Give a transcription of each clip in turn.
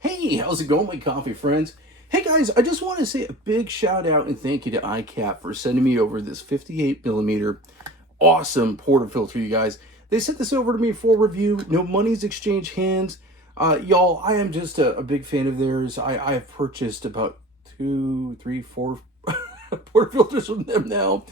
Hey, how's it going, my coffee friends? Hey guys, I just want to say a big shout out and thank you to IKAPE for sending me over this 58mm awesome portafilter, you guys. They sent this over to me for review. No money's exchanged hands. Y'all, I am just a big fan of theirs. I have purchased about 2, 3, 4 portafilters from them now.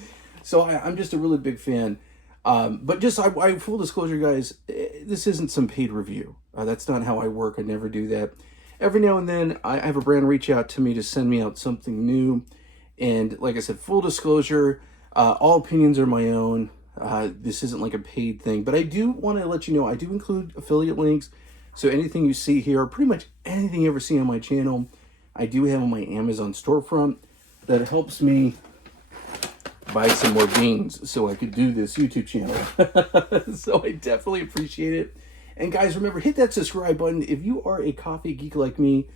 So I'm just a really big fan. But just full disclosure, guys, this isn't some paid review. That's not how I work. I never do that. Every now and then, I have a brand reach out to me to send me out something new. And like I said, full disclosure, all opinions are my own. This isn't like a paid thing. But I do want to let you know, I do include affiliate links. So anything you see here, pretty much anything you ever see on my channel, I do have on my Amazon storefront. That helps me buy some more beans so I could do this YouTube channel. So I definitely appreciate it. And guys, remember, hit that subscribe button. If you are a coffee geek like me,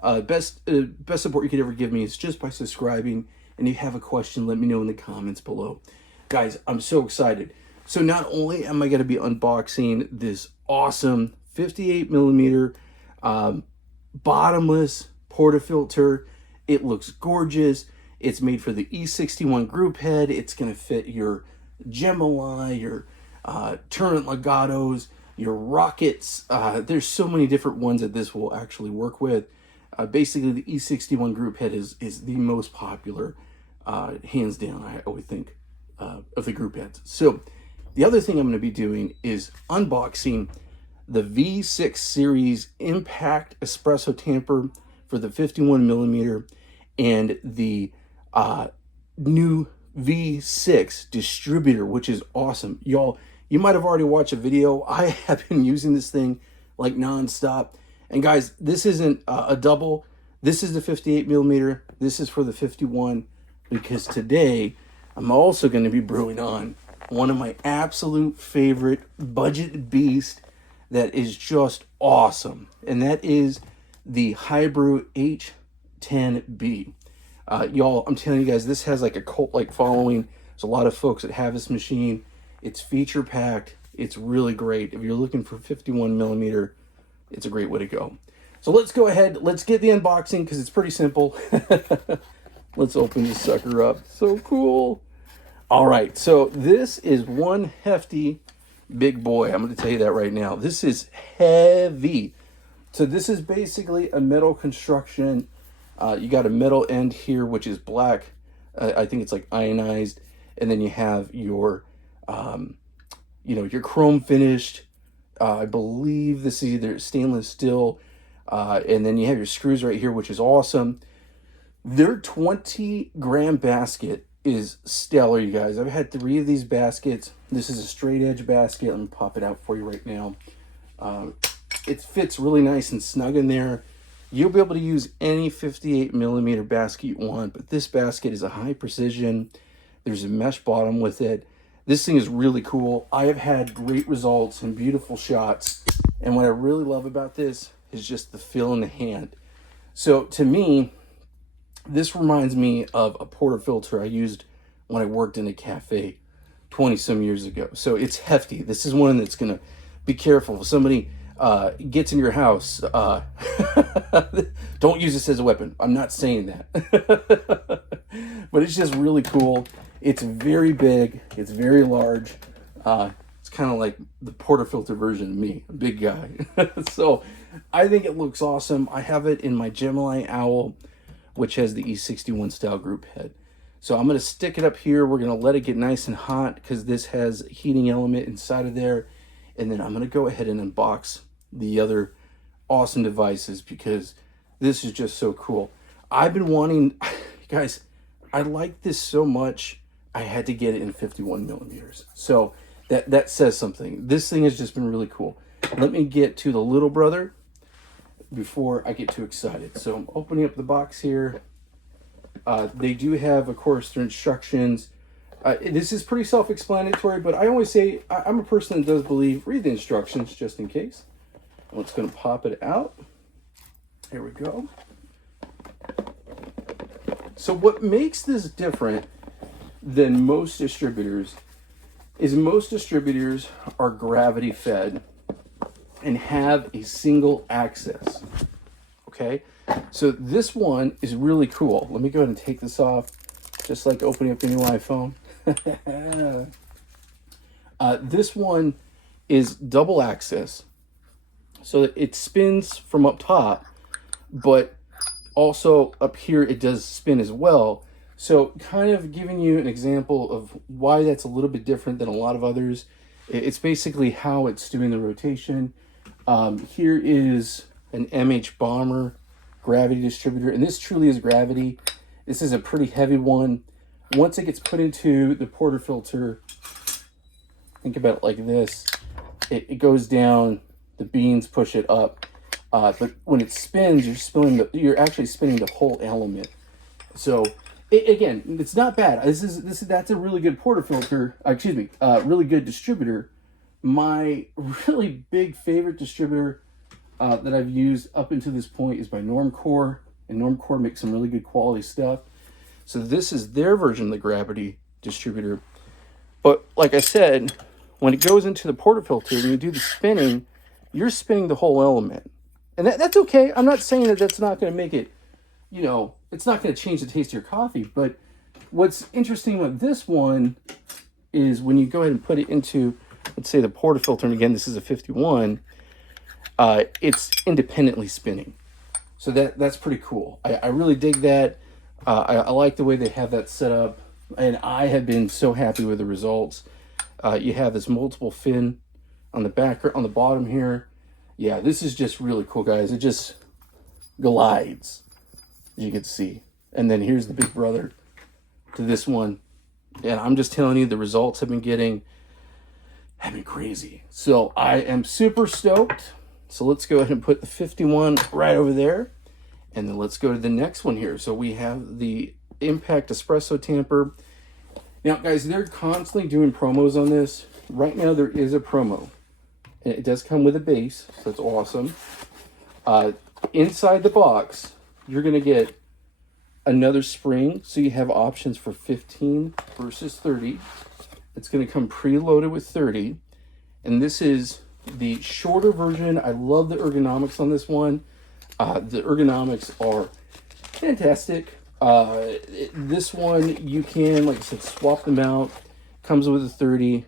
best support you could ever give me is just by subscribing. And if you have a question, let me know in the comments below. Guys, I'm so excited. So not only am I going to be unboxing this awesome 58mm bottomless portafilter. It looks gorgeous. It's made for the E61 group head. It's going to fit your Gemini, your Turret Legatos, your Rockets. There's so many different ones that this will actually work with. Basically, the E61 group head is the most popular, hands down, I would think, of the group heads. So the other thing I'm going to be doing is unboxing the V6 series Impact Espresso Tamper for the 51mm and the new V6 Distributor, which is awesome. Y'all, you might have already watched a video. I have been using this thing like nonstop. And guys, this isn't a double. This is the 58mm. This is for the 51, because today I'm also going to be brewing on one of my absolute favorite budget beast that is just awesome. And that is the Hybrew H10B. Y'all, I'm telling you guys, this has like a cult-like following. There's a lot of folks that have this machine. It's feature-packed. It's really great. If you're looking for 51mm, it's a great way to go. So let's go ahead. Let's get the unboxing because it's pretty simple. Let's open this sucker up. So cool. All right, so this is one hefty big boy. I'm going to tell you that right now. This is heavy. So this is basically a metal construction. You got a metal end here, which is black. I think it's like ionized. And then you have your, your chrome finished. I believe this is either stainless steel. And then you have your screws right here, which is awesome. Their 20-gram basket is stellar, you guys. I've had 3 of these baskets. This is a straight edge basket. Let me pop it out for you right now. It fits really nice and snug in there. You'll be able to use any 58mm basket you want, but this basket is a high precision. There's a mesh bottom with it. This thing is really cool. I have had great results and beautiful shots. And what I really love about this is just the feel in the hand. So to me, this reminds me of a portafilter I used when I worked in a cafe 20-some years ago. So it's hefty. This is one that's going to be careful. If somebody gets in your house, don't use this as a weapon. I'm not saying that. But it's just really cool. It's very big. It's very large. It's kind of like the portafilter version of me, a big guy. So I think it looks awesome. I have it in my Gemini Owl, which has the E61 style group head. So I'm going to stick it up here. We're going to let it get nice and hot because this has a heating element inside of there. And then I'm going to go ahead and unbox the other awesome devices because this is just so cool. I've been wanting, guys, I like this so much, I had to get it in 51mm. So that says something. This thing has just been really cool. Let me get to the little brother before I get too excited. So I'm opening up the box here. They do have, of course, their instructions. This is pretty self-explanatory, but I always say I'm a person that does believe, read the instructions just in case. I'm just going to pop it out. Here we go. So what makes this different than most distributors is most distributors are gravity fed and have a single access okay? So this one is really cool. Let me go ahead and take this off, just like opening up the new iPhone. This one is double axis, so it spins from up top, but also up here it does spin as well. So kind of giving you an example of why that's a little bit different than a lot of others. It's basically how it's doing the rotation. Here is an MH Bomber gravity distributor, and this truly is gravity. This is a pretty heavy one. Once it gets put into the portafilter, think about it like this. It goes down, the beans push it up, but when it spins, you're actually spinning the whole element. So again, it's not bad. That's a really good portafilter. Really good distributor. My really big favorite distributor that I've used up until this point is by Normcore, and Normcore makes some really good quality stuff. So this is their version of the gravity distributor. But like I said, when it goes into the portafilter and you do the spinning, you're spinning the whole element. And that's okay. I'm not saying that that's not going to make it, you know, it's not going to change the taste of your coffee. But what's interesting with this one is when you go ahead and put it into, let's say, the portafilter, and again, this is a 51, it's independently spinning. So that's pretty cool. I really dig that. I like the way they have that set up, and I have been so happy with the results. You have this multiple fin on the back, on the bottom here. Yeah, this is just really cool, guys. It just glides, as you can see. And then here's the big brother to this one. And I'm just telling you, the results have been crazy. So I am super stoked. So let's go ahead and put the 51 right over there. And then let's go to the next one here. So we have the Impact Espresso Tamper. Now, guys, they're constantly doing promos on this. Right now, there is a promo. And it does come with a base, so that's awesome. Inside the box, you're going to get another spring. So you have options for 15 versus 30. It's going to come preloaded with 30. And this is the shorter version. I love the ergonomics on this one. The ergonomics are fantastic. This one, you can, like I said, swap them out. Comes with a 30.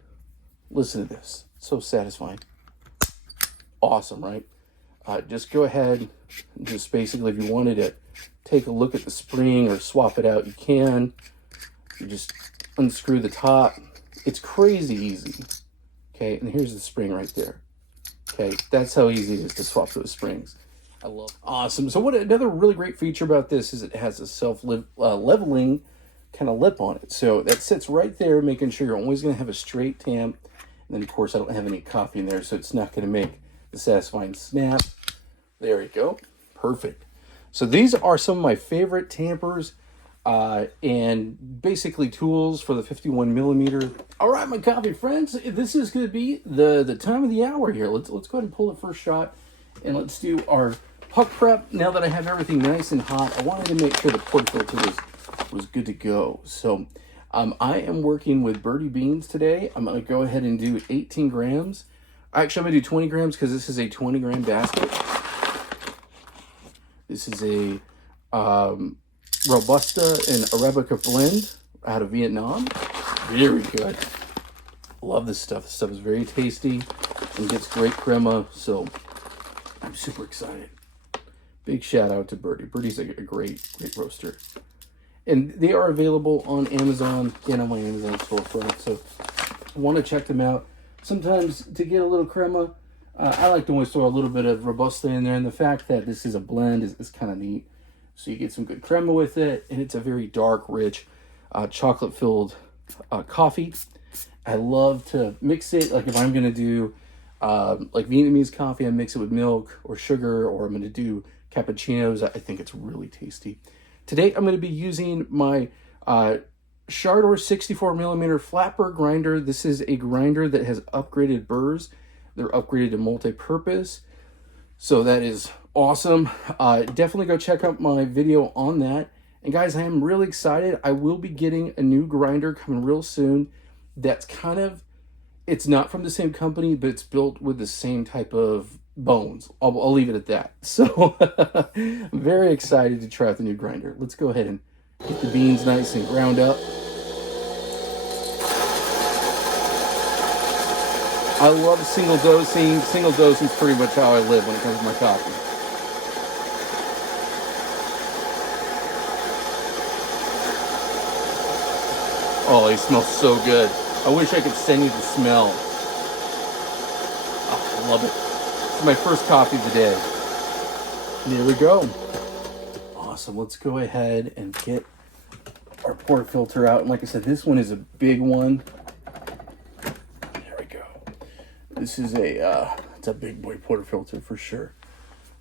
Listen to this. So satisfying. Awesome, right? Just go ahead. Just basically, if you wanted to take a look at the spring or swap it out, you can. You just unscrew the top. It's crazy easy. Okay, and here's the spring right there. Okay, that's how easy it is to swap those springs. I love it. Awesome. So what another really great feature about this is it has a self-leveling kind of lip on it. So that sits right there, making sure you're always going to have a straight tamp. And then, of course, I don't have any coffee in there, so it's not going to make the satisfying snap. There you go. Perfect. So these are some of my favorite tampers and basically tools for the 51mm. All right, my coffee friends, this is going to be the time of the hour here. Let's go ahead and pull the first shot, and let's do our puck prep. Now that I have everything nice and hot, I wanted to make sure the portafilter was good to go. So I am working with Birdie Beans today. I'm going to go ahead and do 18 grams. Actually, I'm going to do 20 grams because this is a 20-gram basket. This is a Robusta and Arabica blend out of Vietnam. Very good. Love this stuff. This stuff is very tasty and gets great crema, so I'm super excited. Big shout out to Birdie. Birdie's a great roaster. And they are available on Amazon and on my Amazon storefront, so I want to check them out. Sometimes to get a little crema, I like to always throw a little bit of Robusta in there, and the fact that this is a blend is kind of neat. So you get some good crema with it, and it's a very dark, rich, chocolate-filled coffee. I love to mix it, like if I'm going to do like Vietnamese coffee, I mix it with milk or sugar, or I'm going to do cappuccinos. I think it's really tasty. Today, I'm going to be using my Chardor 64mm flat burr grinder. This is a grinder that has upgraded burrs. They're upgraded to multi-purpose. So that is awesome. Definitely go check out my video on that. And guys, I am really excited. I will be getting a new grinder coming real soon. That's it's not from the same company, but it's built with the same type of bones. I'll leave it at that. So I'm very excited to try out the new grinder. Let's go ahead and get the beans nice and ground up. I love single dosing. Single dosing is pretty much how I live when it comes to my coffee. Oh, they smell so good. I wish I could send you the smell. Oh, I love it. It's my first coffee of the day. There we go. Awesome. Let's go ahead and get our portafilter out. And like I said, this one is a big one. There we go. This is it's a big boy portafilter for sure.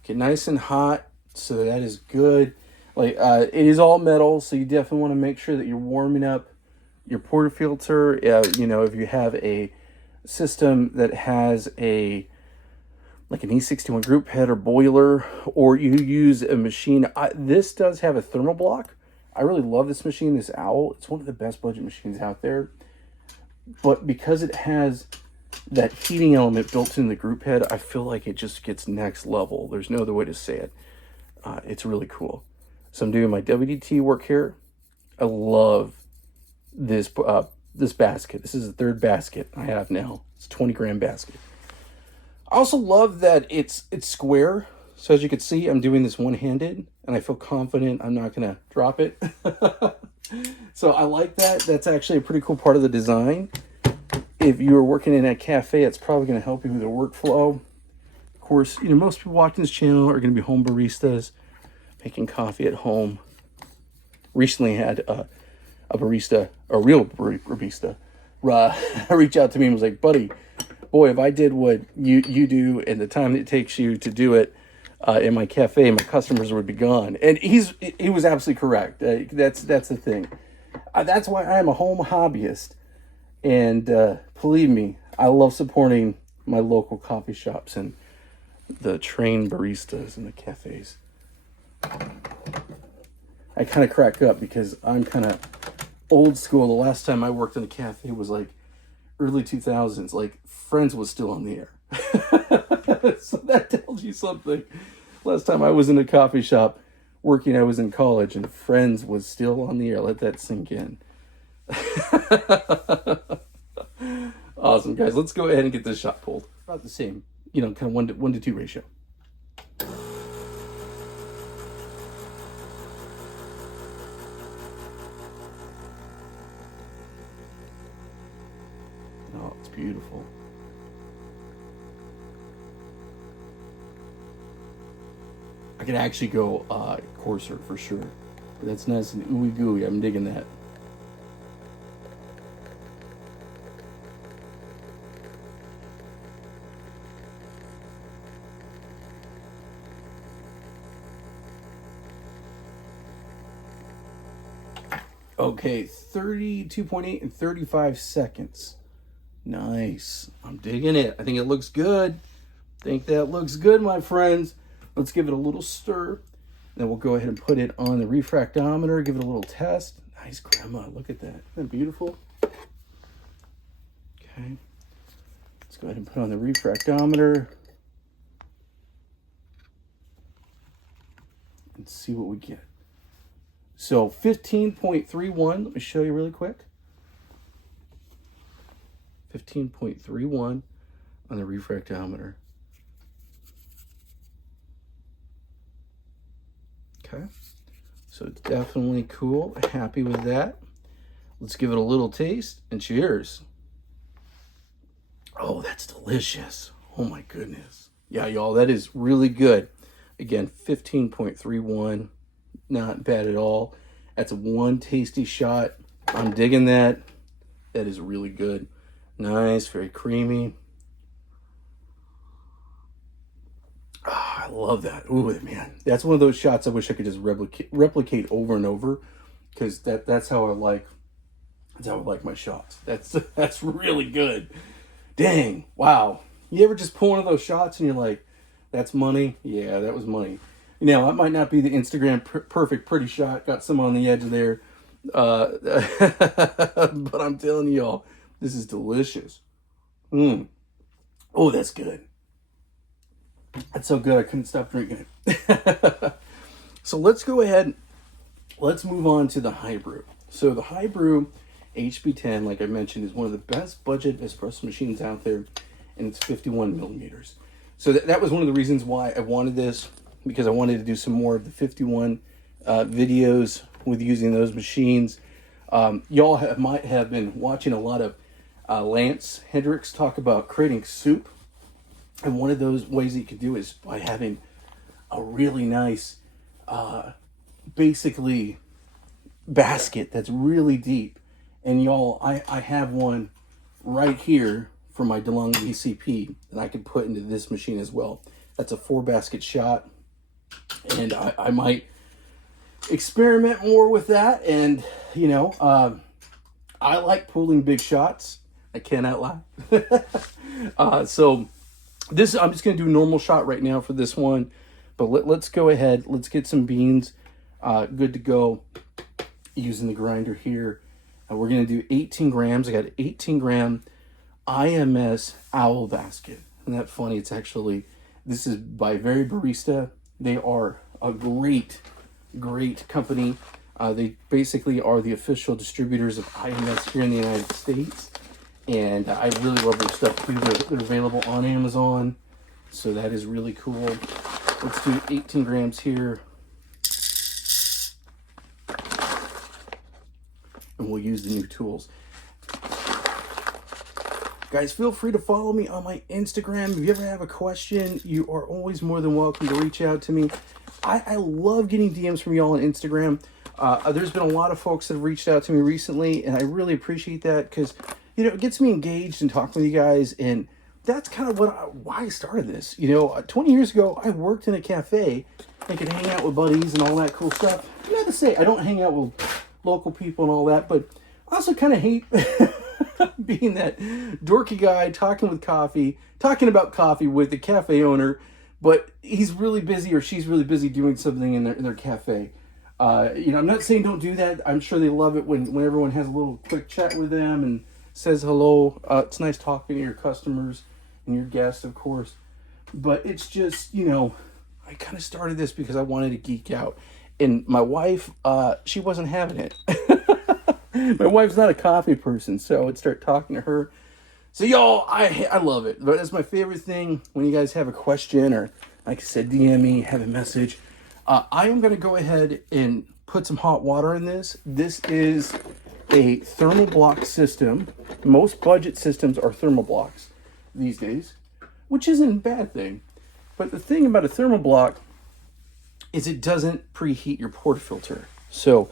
Get nice and hot, so that is good. Like it is all metal, so you definitely want to make sure that you're warming up your portafilter. You know, if you have a system that has like an E61 group head or boiler, or you use a machine. This does have a thermal block. I really love this machine, this Owl. It's one of the best budget machines out there. But because it has that heating element built in the group head, I feel like it just gets next level. There's no other way to say it. It's really cool. So I'm doing my WDT work here. I love this this basket. This is the third basket I have now. It's a 20-gram basket. I also love that it's square. So as you can see, I'm doing this one-handed, and I feel confident I'm not going to drop it. So I like that. That's actually a pretty cool part of the design. If you were working in a cafe, it's probably going to help you with your workflow. Of course, you know, most people watching this channel are going to be home baristas, making coffee at home. Recently had a barista, a real barista, reach out to me and was like, buddy, boy, if I did what you do and the time it takes you to do it in my cafe, my customers would be gone. And he was absolutely correct. That's the thing. That's why I'm a home hobbyist. And believe me, I love supporting my local coffee shops and the trained baristas in the cafes. I kind of crack up because I'm kind of old school. The last time I worked in a cafe was like early 2000s. Like Friends was still on the air. So that tells you something. Last time I was in a coffee shop working, I was in college, and Friends was still on the air. Let that sink in. Awesome, guys. Let's go ahead and get this shot pulled. About the same, you know, kind of 1 to 2 ratio. Oh, it's beautiful. I could actually go coarser for sure. That's nice and ooey gooey. I'm digging that. Okay, 32.8 and 35 seconds. Nice. I'm digging it. I think it looks good. Think that looks good, my friends. Let's give it a little stir. Then we'll go ahead and put it on the refractometer, give it a little test. Nice crema. Look at that. Isn't that beautiful? Okay. Let's go ahead and put it on the refractometer and see what we get. So 15.31, let me show you really quick. 15.31 on the refractometer. Okay, so it's definitely cool. Happy with that. Let's give it a little taste and cheers. Oh, that's delicious. Oh my goodness. Yeah, y'all, that is really good. Again, 15.31. Not bad at all. That's one tasty shot. I'm digging that. That is really good. Nice, very creamy. I love that. Ooh, man. That's one of those shots I wish I could just replicate over and over, because that's how I like my shots. That's really good. Dang. Wow. You ever just pull one of those shots and you're like, that's money? Yeah, that was money. Now, it might not be the Instagram perfect pretty shot. Got some on the edge there. But I'm telling y'all, this is delicious. Oh, that's good. That's so good I couldn't stop drinking it. So let's go ahead. Let's move on to the high brew. So the high brew HB10, like I mentioned, is one of the best budget espresso machines out there, and it's 51 millimeters. So that was one of the reasons why I wanted this, because I wanted to do some more of the 51 videos with using those machines. Y'all might have been watching a lot of Lance Hendricks talk about creating soup. And one of those ways that you could do is by having a really nice, basically, basket that's really deep. And y'all, I have one right here for my DeLong VCP that I could put into this machine as well. That's a 4-basket shot. And I might experiment more with that. And, you know, I like pulling big shots. I cannot lie. So this, I'm just going to do normal shot right now for this one. But let's go ahead. Let's get some beans good to go using the grinder here. And we're going to do 18 grams. I got an 18-gram IMS Owl basket. Isn't that funny? It's actually, this is by Very Barista. They are a great company. They basically are the official distributors of IMS here in the United States. And I really love their stuff too. They're available on Amazon. So that is really cool. Let's do 18 grams here. And we'll use the new tools. Guys, feel free to follow me on my Instagram. If you ever have a question, you are always more than welcome to reach out to me. I love getting DMs from y'all on Instagram. There's been a lot of folks that have reached out to me recently, and I really appreciate that because, you know, it gets me engaged and talking with you guys, and that's kind of why I started this. You know, 20 years ago, I worked in a cafe and could hang out with buddies and all that cool stuff. Not to say I don't hang out with local people and all that, but I also kind of hate being that dorky guy talking about coffee with the cafe owner, but he's really busy or she's really busy doing something in their cafe. You know, I'm not saying don't do that. I'm sure they love it when everyone has a little quick chat with them and says hello. It's nice talking to your customers and your guests, of course. But it's just, you know, I kind of started this because I wanted to geek out. And my wife, she wasn't having it. My wife's not a coffee person, so I would start talking to her. So y'all, I love it. But that's my favorite thing when you guys have a question or, like I said, DM me, have a message. I am going to go ahead and put some hot water in this. This is a thermal block system. Most budget systems are thermal blocks these days, which isn't a bad thing. But the thing about a thermal block is it doesn't preheat your portafilter. So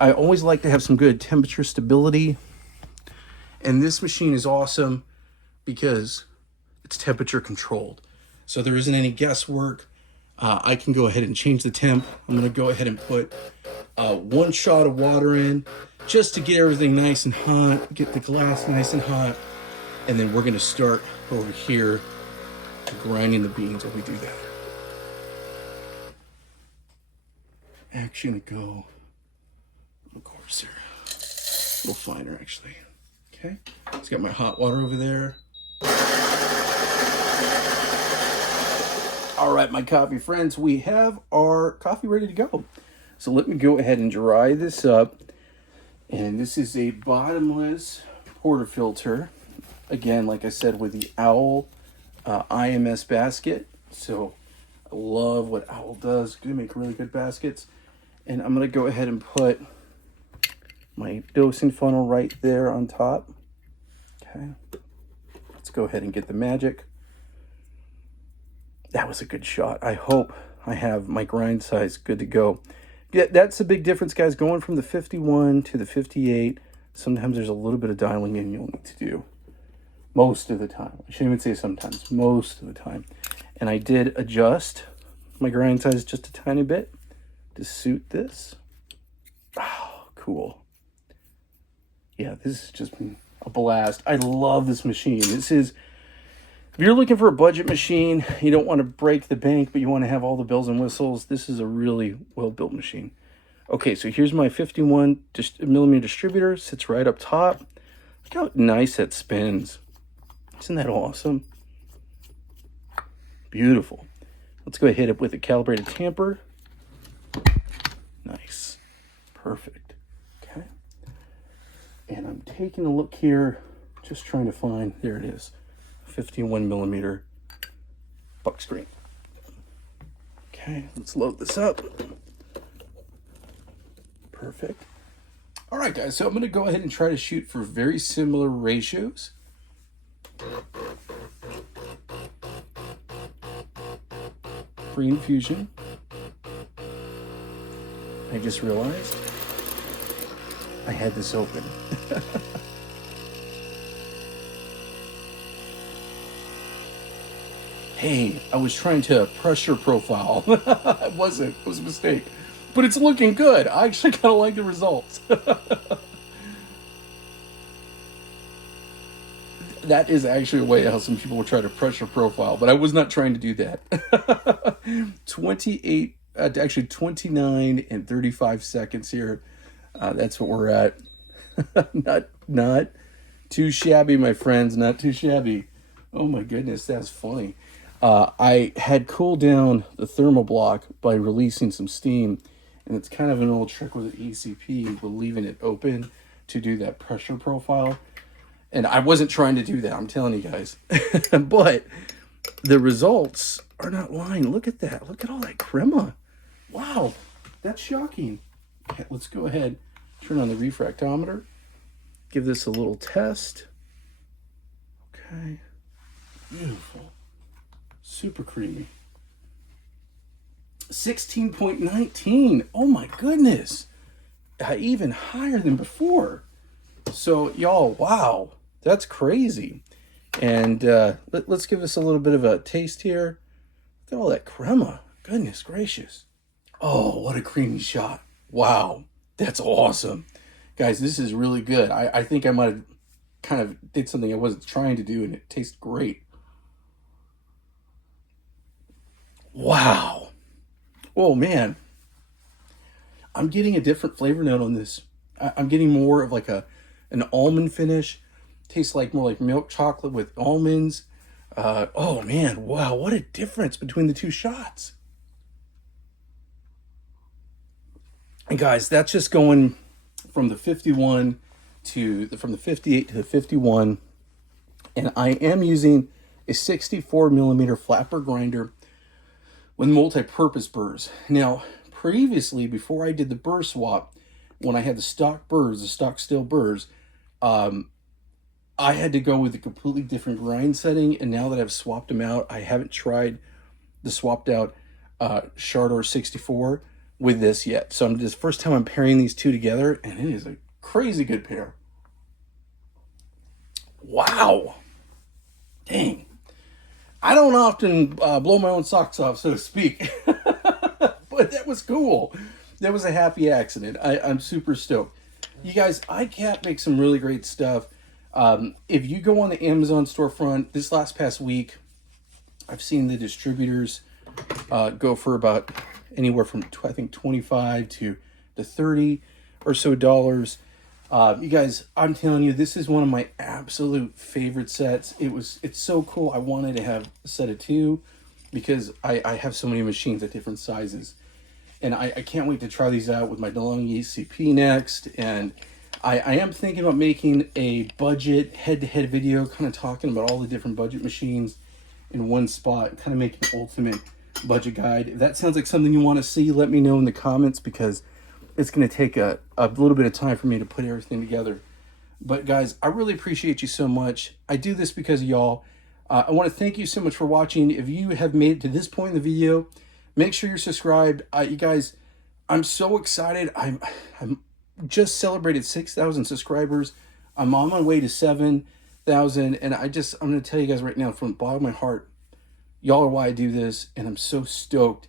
I always like to have some good temperature stability. And this machine is awesome because it's temperature controlled. So there isn't any guesswork. I can go ahead and change the temp. I'm going to go ahead and put 1 shot of water in just to get everything nice and hot, get the glass nice and hot. And then we're going to start over here grinding the beans while we do that. Actually, go a little coarser, a little finer actually. Okay, it's got my hot water over there. All right, my coffee friends, we have our coffee ready to go. So let me go ahead and dry this up. And this is a bottomless portafilter. Again, like I said, with the Owl IMS basket. So I love what Owl does. They make really good baskets. And I'm going to go ahead and put my dosing funnel right there on top. Okay. Let's go ahead and get the magic. That was a good shot. I hope I have my grind size good to go. Yeah, that's the big difference, guys. Going from the 51 to the 58, sometimes there's a little bit of dialing in you'll need to do. Most of the time. I shouldn't even say sometimes. Most of the time. And I did adjust my grind size just a tiny bit to suit this. Oh, cool. Yeah, this has just been a blast. I love this machine. This is, if you're looking for a budget machine, you don't want to break the bank, but you want to have all the bells and whistles, this is a really well-built machine. Okay, so here's my 51mm distributor. Sits right up top. Look how nice that spins. Isn't that awesome? Beautiful. Let's go ahead and hit it with a calibrated tamper. Nice. Perfect. Okay. And I'm taking a look here, just trying to find, there it is, 51mm buck screen. Okay, let's load this up. Perfect. All right, guys, so I'm going to go ahead and try to shoot for very similar ratios. Pre-infusion. I just realized I had this open. Hey, I was trying to pressure profile. It wasn't. It was a mistake. But it's looking good. I actually kind of like the results. That is actually a way how some people will try to pressure profile, but I was not trying to do that. 28, actually 29 and 35 seconds here. That's what we're at. Not too shabby, my friends. Not too shabby. Oh my goodness, that's funny. I had cooled down the thermal block by releasing some steam, and it's kind of an old trick with an ECP, with leaving it open to do that pressure profile. And I wasn't trying to do that, I'm telling you guys. But the results are not lying. Look at that. Look at all that crema. Wow, that's shocking. Okay, let's go ahead, turn on the refractometer, give this a little test. Okay, beautiful. Super creamy. 16.19. Oh my goodness. Even higher than before. So y'all, wow, that's crazy. And let's give us a little bit of a taste here. Look at all that crema. Goodness gracious. Oh, what a creamy shot. Wow, that's awesome. Guys, this is really good. I think I might have kind of did something I wasn't trying to do, and it tastes great. Wow. Oh, man. I'm getting a different flavor note on this. I'm getting more of like an almond finish. Tastes like more like milk chocolate with almonds. Oh, man. Wow. What a difference between the two shots. And guys, that's just going from the 51 from the 58 to the 51. And I am using a 64mm flapper grinder with multi-purpose burrs. Now, previously, before I did the burr swap, when I had the stock burrs, the stock steel burrs, I had to go with a completely different grind setting. And now that I've swapped them out, I haven't tried the swapped out Chardor 64 with this yet. So this first time I'm pairing these two together, and it is a crazy good pair. Wow. Dang. I don't often blow my own socks off, so to speak. But that was cool. That was a happy accident. I'm super stoked. You guys, IKAPE makes some really great stuff. If you go on the Amazon storefront, this past week, I've seen the distributors go for about anywhere from, I think, 25 to 30 or so dollars. You guys, I'm telling you, this is one of my absolute favorite sets. It's so cool. I wanted to have a set of two because I have so many machines at different sizes. And I can't wait to try these out with my DeLonghi ECP next. And I am thinking about making a budget head-to-head video, kind of talking about all the different budget machines in one spot, kind of making an ultimate budget guide. If that sounds like something you want to see, let me know in the comments, because it's going to take a little bit of time for me to put everything together. But guys, I really appreciate you so much. I do this because of y'all. I want to thank you so much for watching. If you have made it to this point in the video, make sure you're subscribed. You guys, I'm so excited. I'm just celebrated 6,000 subscribers. I'm on my way to 7,000. And I'm going to tell you guys right now, from the bottom of my heart, y'all are why I do this. And I'm so stoked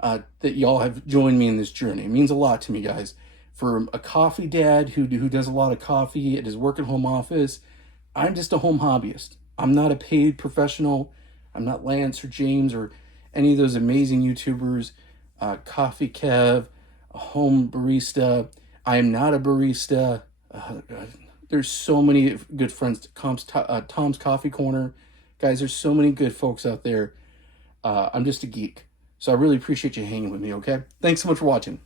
that y'all have joined me in this journey. It means a lot to me, guys. For a coffee dad who does a lot of coffee at his work at home office, I'm just a home hobbyist. I'm not a paid professional. I'm not Lance or James or any of those amazing YouTubers. Coffee Kev, a home barista. I am not a barista. There's so many good friends. Tom's Coffee Corner. Guys, there's so many good folks out there. I'm just a geek. So I really appreciate you hanging with me, okay? Thanks so much for watching.